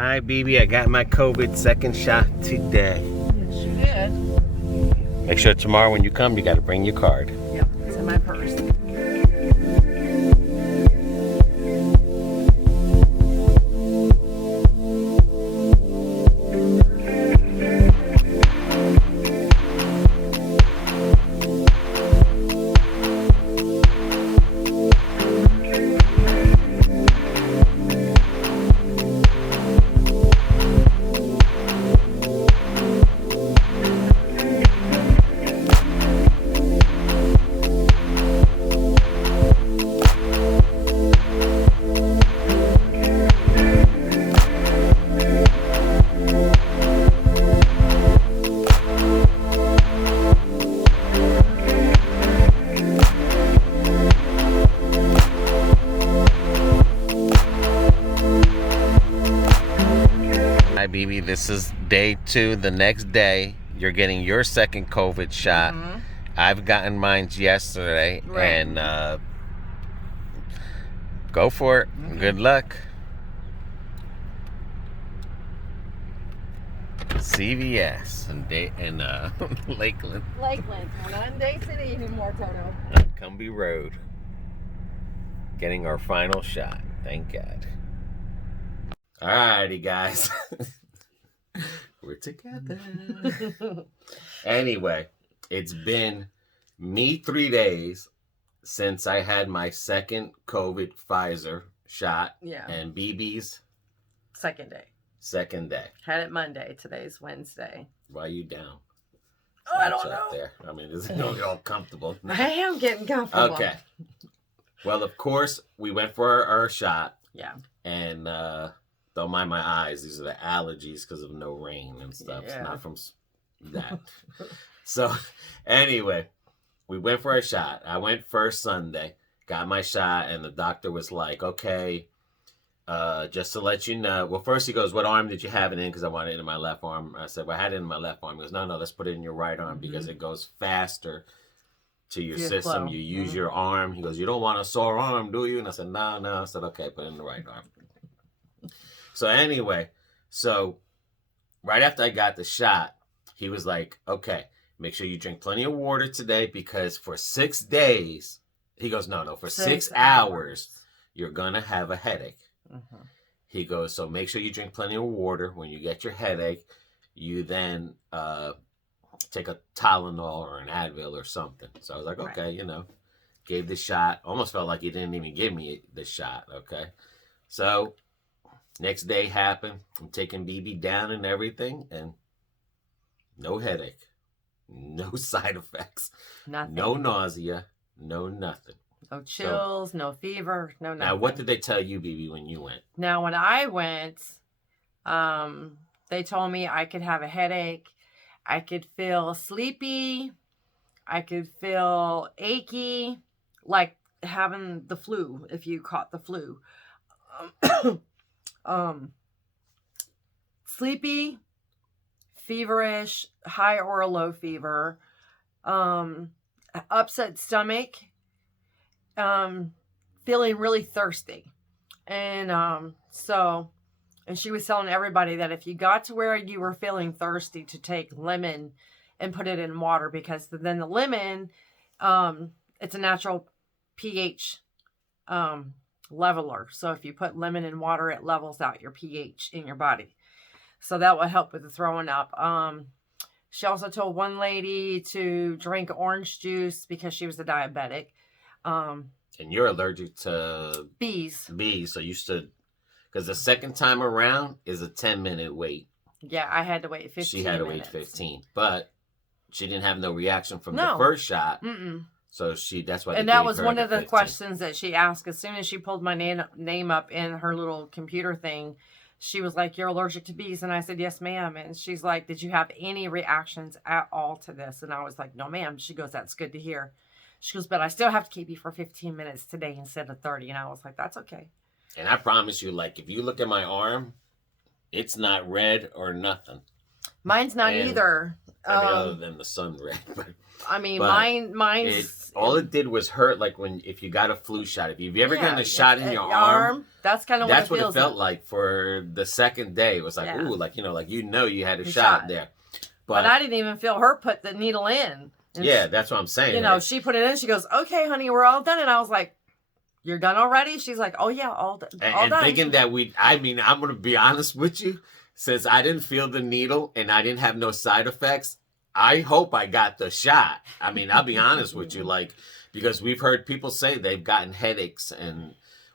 Hi, BB. I got my COVID second shot today. Yes, you did. Make sure tomorrow when you come, you got to bring your card. Yep, it's in my purse. Hi, BB. This is day 2. The next day, you're getting your second COVID shot. Mm-hmm. I've gotten mine yesterday, Right. and go for it. Mm-hmm. Good luck. CVS in Lakeland, Lakeland. We're not in Day City anymore, Toto. on Cumbie Road. Getting our final shot. Thank God. Alrighty, guys. We're together. Anyway, it's been me 3 days since I had my second Covid Pfizer shot, Yeah. and BB's Second day. second day. Had it Monday. Today's Wednesday. Why are you down? Oh, I don't Slouch up know. there. I mean, this is gonna be all comfortable. I am getting comfortable. Okay. Well, of course, we went for our shot, Yeah. and don't mind my eyes. These are the allergies because of no rain and stuff. It's Yeah. not from that. So, anyway, we went for a shot. I went first Sunday, got my shot, and the doctor was like, okay, just to let you know. Well, first he goes, what arm did you have it in? Because I wanted it in my left arm. I said, well, I had it in my left arm. He goes, no, let's put it in your right arm because it goes faster to your Your system. flow. You use your arm. He goes, you don't want a sore arm, do you? And I said, no. I said, okay, put it in the right arm. So anyway, right after I got the shot, he was like, okay, make sure you drink plenty of water today because for 6 days, he goes, no, for 6 hours, you're going to have a headache. Mm-hmm. He goes, so make sure you drink plenty of water. When you get your headache, you then take a Tylenol or an Advil or something. So I was like, okay, gave the shot. Almost felt like he didn't even give me the shot, okay? So next day happened. I'm taking BB down and everything, and no headache, no side effects, Nothing. no nausea, no nothing. No chills, no fever, no nothing. Now, what did they tell you, BB, when you went? Now, when I went, they told me I could have a headache. I could feel sleepy. I could feel achy, like having the flu, if you caught the flu. Sleepy, feverish, high or low fever, upset stomach, feeling really thirsty. And and she was telling everybody that if you got to where you were feeling thirsty, to take lemon and put it in water, because then the lemon, it's a natural pH leveler. So if you put lemon in water, it levels out your pH in your body. So that will help with the throwing up. She also told one lady to drink orange juice because she was a diabetic. And you're allergic to bees. So you stood, because the second time around is a 10-minute wait. Yeah, I had to wait 15 minutes. She had to wait 15, but she didn't have no reaction from No. the first shot. Mm-mm. So that's why. And that was one of the questions that she asked. As soon as she pulled my name up in her little computer thing, she was like, "You're allergic to bees," and I said, "Yes, ma'am." And she's like, "Did you have any reactions at all to this?" And I was like, "No, ma'am." She goes, "That's good to hear." She goes, "But I still have to keep you for 15 minutes today instead of 30. And I was like, "That's okay." And I promise you, like, if you look at my arm, it's not red or nothing. Mine's not And, either. I mean, other than the sun red, I mean, but mine's all it did was hurt. Like if you got a flu shot, if you've ever gotten a shot in your arm, that's kind of that's what it felt like for the second day. It was like, ooh, like you had a shot there. But I didn't even feel her put the needle in. And that's what I'm saying. You know, she put it in. She goes, "Okay, honey, we're all done." And I was like, "You're done already?" She's like, "Oh yeah, all done." And thinking that I'm going to be honest with you, since I didn't feel the needle and I didn't have no side effects, I hope I got the shot. I mean, I'll be honest with you, like, because we've heard people say they've gotten headaches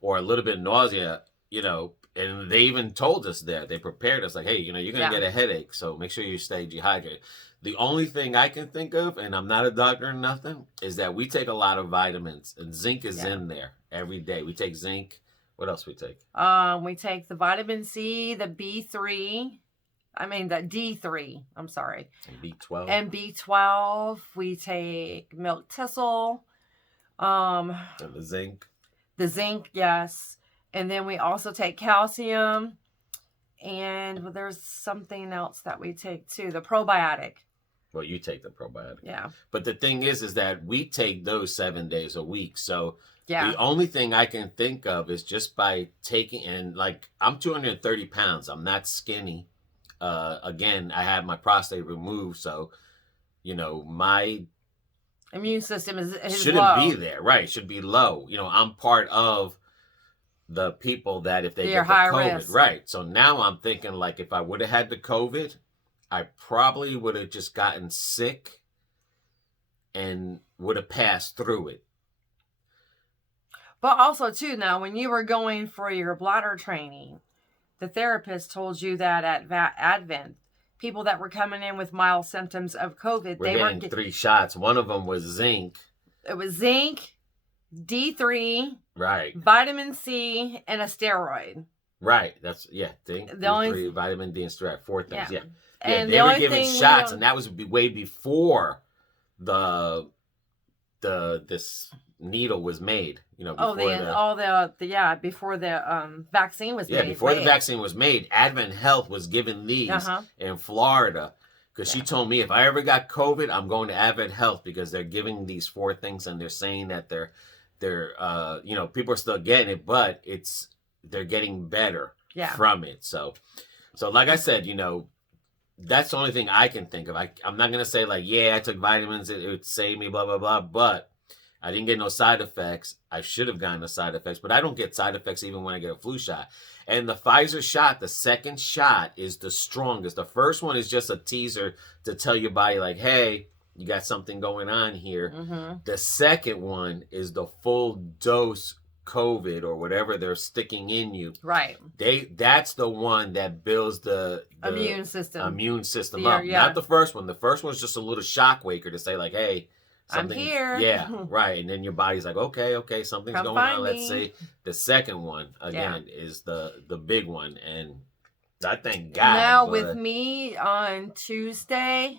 or a little bit of nausea, you know, and they even told us there, they prepared us like, hey, you know, you're going to get a headache, so make sure you stay dehydrated. The only thing I can think of, and I'm not a doctor or nothing, is that we take a lot of vitamins, and zinc is in there every day. We take zinc. What else we take? We take the vitamin C, the B3. I mean, the D3, I'm sorry. And B12. And B12. We take milk thistle. And the zinc. The zinc, yes. And then we also take calcium. And there's something else that we take too, the probiotic. Well, you take the probiotic. Yeah. But the thing is that we take those 7 days a week. So the only thing I can think of is just by taking, and like, I'm 230 pounds. I'm not skinny. Again, I had my prostate removed, so you know my immune system is shouldn't low. be there, right? Should be low. You know, I'm part of the people that if they get the COVID, risk. right? So now I'm thinking like if I would have had the COVID, I probably would have just gotten sick and would have passed through it. But also too, now when you were going for your bladder training, the therapist told you that at Advent, people that were coming in with mild symptoms of COVID, they were getting 3 shots. One of them was zinc. It was zinc, D3, right, vitamin C, and a steroid. Right. That's zinc, D3, vitamin D, and steroid. 4 things. Yeah. And they were giving shots, and that was way before this needle was made. You know, before before the vaccine was made. Yeah, before the vaccine was made, Advent Health was giving these in Florida. Because she told me if I ever got COVID, I'm going to Advent Health because they're giving these 4 things and they're saying that they're you know, people are still getting it, but they're getting better from it. So like I said, you know, that's the only thing I can think of. I'm not gonna say like, I took vitamins, it would save me, blah blah blah, but I didn't get no side effects. I should have gotten the side effects, but I don't get side effects even when I get a flu shot. And the Pfizer shot, the second shot is the strongest. The first one is just a teaser to tell your body like, hey, you got something going on here. Mm-hmm. The second one is the full dose COVID or whatever they're sticking in you. Right. That's the one that builds the immune system up. Not the first one. The first one's just a little shock waker to say like, hey, I'm here. Yeah, right. And then your body's like, okay, something's going on. Let's see. The second one, again, is the big one. And I thank God. Now, with me on Tuesday,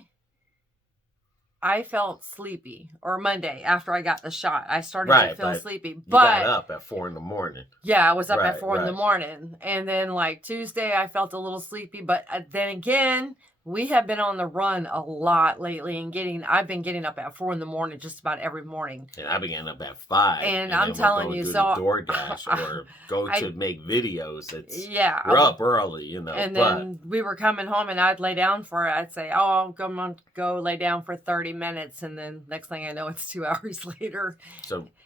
I felt sleepy. Or Monday, after I got the shot, I started to feel sleepy. But you got up at 4 a.m. Yeah, I was up at 4 a.m. And then, like, Tuesday, I felt a little sleepy. But then again, we have been on the run a lot lately, and I've been getting up at 4 a.m. just about every morning. And I've been getting up at 5. And I'm telling you, so DoorDash or go to make videos. We're up early, you know. And then we were coming home, and I'd lay down for it. I'd say, I'll go lay down for 30 minutes, and then next thing I know, it's 2 hours later.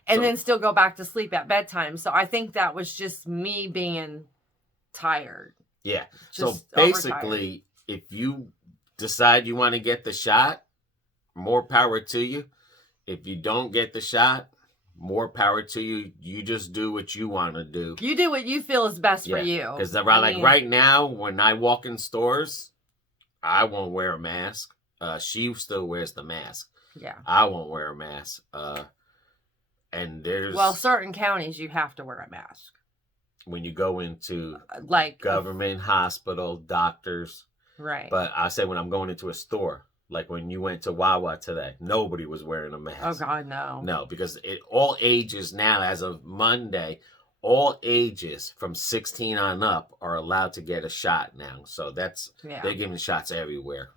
And then still go back to sleep at bedtime. So I think that was just me being tired. Yeah. So basically, if you decide you want to get the shot, more power to you. If you don't get the shot, more power to you. You just do what you want to do. You do what you feel is best for you. Because right now, when I walk in stores, I won't wear a mask. She still wears the mask. Yeah. I won't wear a mask. And there's... Well, certain counties, you have to wear a mask. When you go into like government, hospital, doctors... Right. But I say when I'm going into a store, like when you went to Wawa today, nobody was wearing a mask. Oh, God, no. No, because all ages now, as of Monday, all ages from 16 on up are allowed to get a shot now. So they're giving shots everywhere.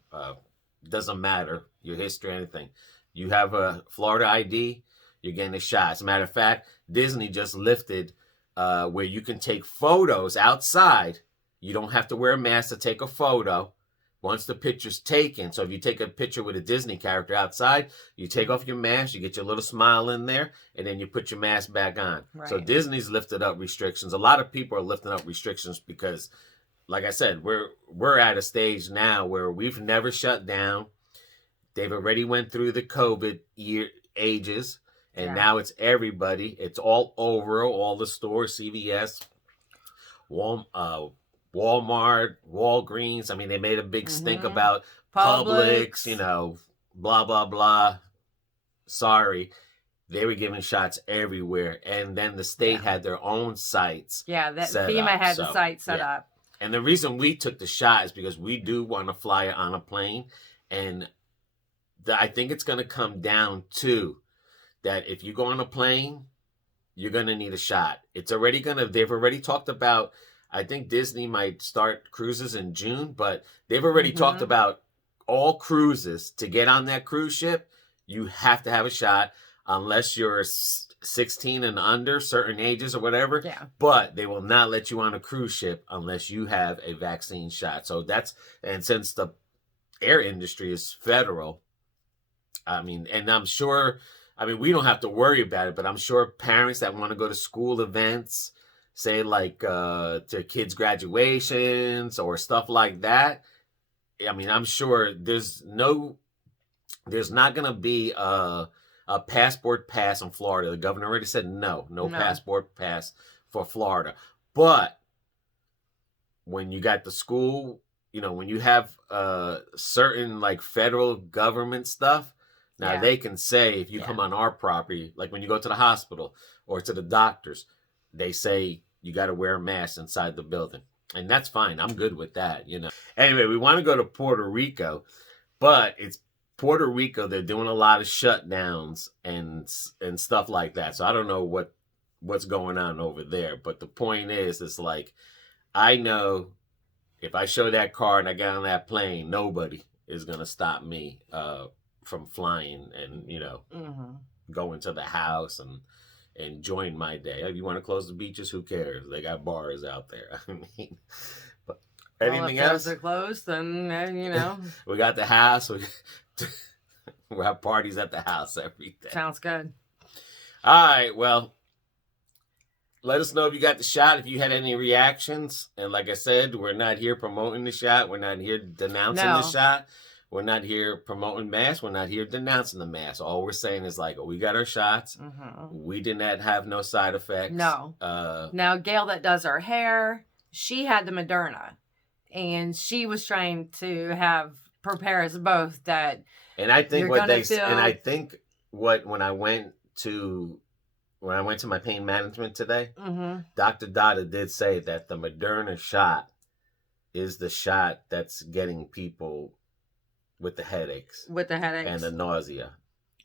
Doesn't matter your history or anything. You have a Florida ID, you're getting a shot. As a matter of fact, Disney just lifted where you can take photos outside. You don't have to wear a mask to take a photo once the picture's taken. So if you take a picture with a Disney character outside, you take off your mask, you get your little smile in there, and then you put your mask back on. Right. So Disney's lifted up restrictions. A lot of people are lifting up restrictions because, like I said, we're at a stage now where we've never shut down. They've already went through the COVID ages, and now it's everybody. It's all over, all the stores, CVS, Walmart, Walgreens. I mean, they made a big stink about Publix, you know, blah, blah, blah. Sorry. They were giving shots everywhere. And then the state had their own sites. Yeah, that FEMA had the site set up. And the reason we took the shot is because we do want to fly on a plane. And I think it's going to come down to that if you go on a plane, you're going to need a shot. They've already talked about, I think Disney might start cruises in June, but they've already talked about all cruises. To get on that cruise ship, you have to have a shot unless you're 16 and under, certain ages or whatever. Yeah. But they will not let you on a cruise ship unless you have a vaccine shot. So and since the air industry is federal, I mean, and I'm sure, we don't have to worry about it, but I'm sure parents that want to go to school events, say like to kids' graduations or stuff like that. I'm sure there's not going to be a passport pass in Florida. The governor already said no passport pass for Florida. But when you got the school, when you have certain like federal government stuff, now they can say if you come on our property, like when you go to the hospital or to the doctors, they say you got to wear a mask inside the building. And that's fine. I'm good with that, Anyway, we want to go to Puerto Rico, but it's Puerto Rico. They're doing a lot of shutdowns and stuff like that. So I don't know what's going on over there. But the point is, it's like, I know if I show that card and I get on that plane, nobody is going to stop me from flying and, going to the house and enjoying my day. If you want to close the beaches, who cares? They got bars out there. But anything else? If those are closed, then, we got the house. We have parties at the house every day. Sounds good. All right, well, let us know if you got the shot, if you had any reactions. And like I said, we're not here promoting the shot. We're not here denouncing the shot. We're not here promoting masks. We're not here denouncing the mask. All we're saying is like, we got our shots. We did not have no side effects. No. Now, Gail that does our hair, she had the Moderna. And she was trying to prepare us both that. And I think when I went to my pain management today, Dr. Dada did say that the Moderna shot is the shot that's getting people with the headaches. And the nausea.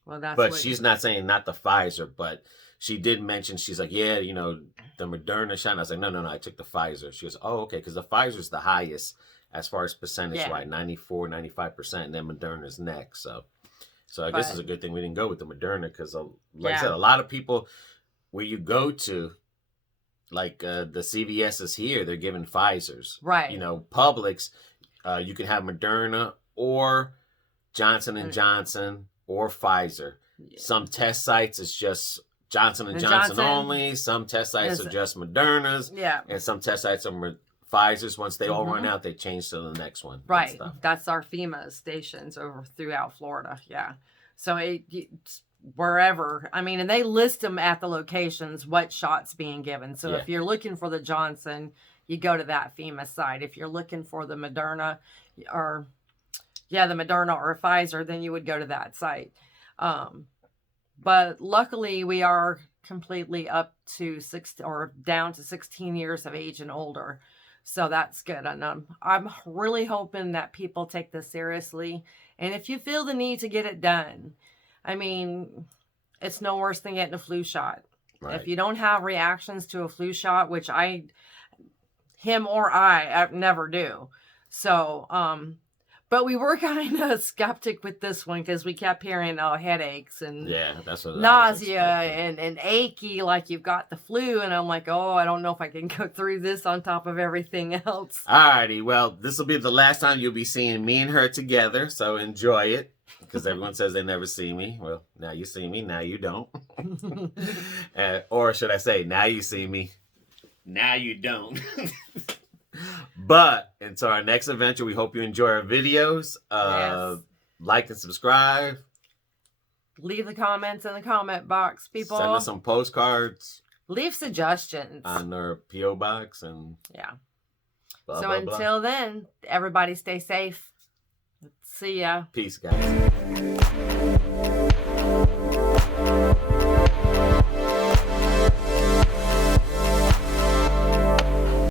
Well, but she's not saying not the Pfizer, but she did mention, she's like, the Moderna shot. And I was like, no, I took the Pfizer. She goes, oh, okay, because the Pfizer's the highest as far as percentage, right? 94, 95%, and then Moderna's next. So I guess it's a good thing we didn't go with the Moderna because, like I said, a lot of people where you go to, like the CVS's here, they're giving Pfizers. Right. Publix, you can have Moderna or Johnson & Johnson or Pfizer. Yeah. Some test sites is just Johnson & Johnson only. Some test sites are just Moderna's. Yeah. And some test sites are Pfizer's. Once they all run out, they change to the next one. Right. That's our FEMA stations over throughout Florida. Yeah. So it's wherever. And they list them at the locations, what shots being given. So if you're looking for the Johnson, you go to that FEMA site. If you're looking for the Moderna or Pfizer, then you would go to that site. But luckily we are completely up to down to 16 years of age and older. So that's good. And I'm really hoping that people take this seriously. And if you feel the need to get it done, it's no worse than getting a flu shot. Right. If you don't have reactions to a flu shot, which I never do. So, but we were kind of skeptic with this one because we kept hearing headaches and that's what nausea and achy, like you've got the flu. And I'm like, oh, I don't know if I can go through this on top of everything else. Alrighty, well, this will be the last time you'll be seeing me and her together, so enjoy it. Because everyone says they never see me. Well, now you see me, now you don't. Or should I say, now you see me, now you don't. But until our next adventure, we hope you enjoy our videos. Yes. Like and subscribe. Leave the comments in the comment box, people. Send us some postcards. Leave suggestions On our P.O. box. And yeah. blah, So blah, until blah. then, everybody stay safe. See ya. Peace, guys.